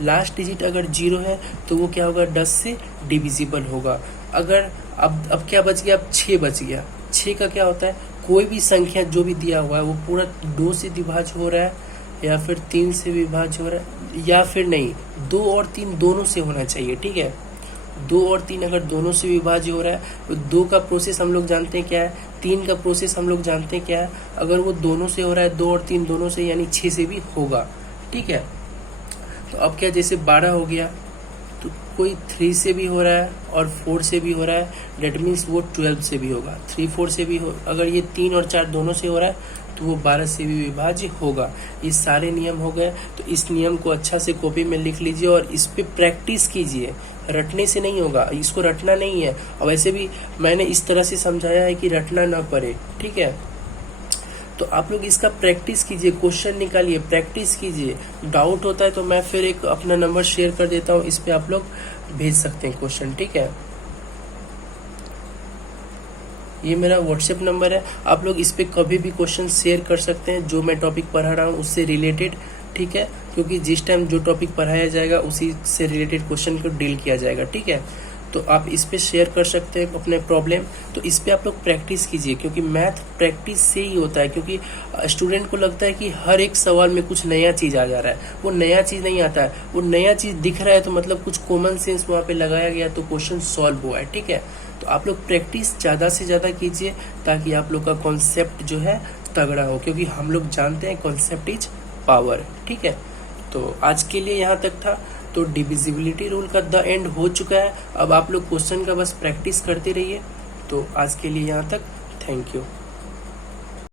लास्ट डिजिट अगर 0 है तो वो क्या होगा? 10 से डिविजिबल होगा। अगर अब क्या बच गया? अब 6 बच गया। 6 का क्या होता है? कोई भी संख्या जो भी दिया हुआ है वो पूरा 2 से विभाज्य हो रहा है, या फिर 3 से विभाज्य हो रहा है, या फिर नहीं, 2 और 3 दोनों से होना चाहिए। ठीक है, 2 और 3 अगर दोनों से विभाज्य हो रहा है तो 2 का प्रोसेस हम लोग जानते हैं क्या है, 3 का प्रोसेस हम लोग जानते हैं क्या है। अगर वो दोनों से हो रहा है, 2 और 3 दोनों से, यानी 6 से भी होगा। ठीक है, तो अब क्या, जैसे 12 हो गया तो कोई 3 से भी हो रहा है और 4 से भी हो रहा है, डेट मीन्स वो 12 से भी होगा। 3, 4 से भी हो, अगर ये 3 और 4 दोनों से हो रहा है तो वो 12 से भी विभाज्य होगा। ये सारे नियम हो गए। तो इस नियम को अच्छा से कॉपी में लिख लीजिए और इस पे प्रैक्टिस कीजिए। रटने से नहीं होगा, इसको रटना नहीं है। और वैसे भी मैंने इस तरह से समझाया है कि रटना ना पड़े। ठीक है, तो आप लोग इसका प्रैक्टिस कीजिए, क्वेश्चन निकालिए, प्रैक्टिस कीजिए। डाउट होता है तो मैं फिर एक अपना नंबर शेयर कर देता हूँ, इस पे आप लोग भेज सकते हैं क्वेश्चन। ठीक है, ये मेरा व्हाट्सएप नंबर है, आप लोग इस पे कभी भी क्वेश्चन शेयर कर सकते हैं। जो मैं टॉपिक पढ़ा रहा हूँ उससे रिलेटेड ठीक है, क्योंकि जिस टाइम जो टॉपिक पढ़ाया जाएगा उसी से रिलेटेड क्वेश्चन को डील किया जाएगा, ठीक है। तो आप इस पे शेयर कर सकते हैं अपने प्रॉब्लम। तो इस पे आप लोग प्रैक्टिस कीजिए, क्योंकि मैथ प्रैक्टिस से ही होता है। क्योंकि स्टूडेंट को लगता है कि हर एक सवाल में कुछ नया चीज़ आ जा रहा है, वो नया चीज़ नहीं आता है। वो नया चीज़ दिख रहा है तो मतलब कुछ कॉमन सेंस वहाँ पे लगाया गया तो क्वेश्चन सॉल्व हुआ है, ठीक है। तो आप लोग प्रैक्टिस ज़्यादा से ज़्यादा कीजिए, ताकि आप लोग का कॉन्सेप्ट जो है तगड़ा हो, क्योंकि हम लोग जानते हैं कॉन्सेप्ट इज पावर, ठीक है। तो आज के लिए यहाँ तक था। तो डिविजिबिलिटी रूल का द एंड हो चुका है। अब आप लोग क्वेश्चन का बस प्रैक्टिस करते रहिए। तो आज के लिए यहाँ तक, थैंक यू।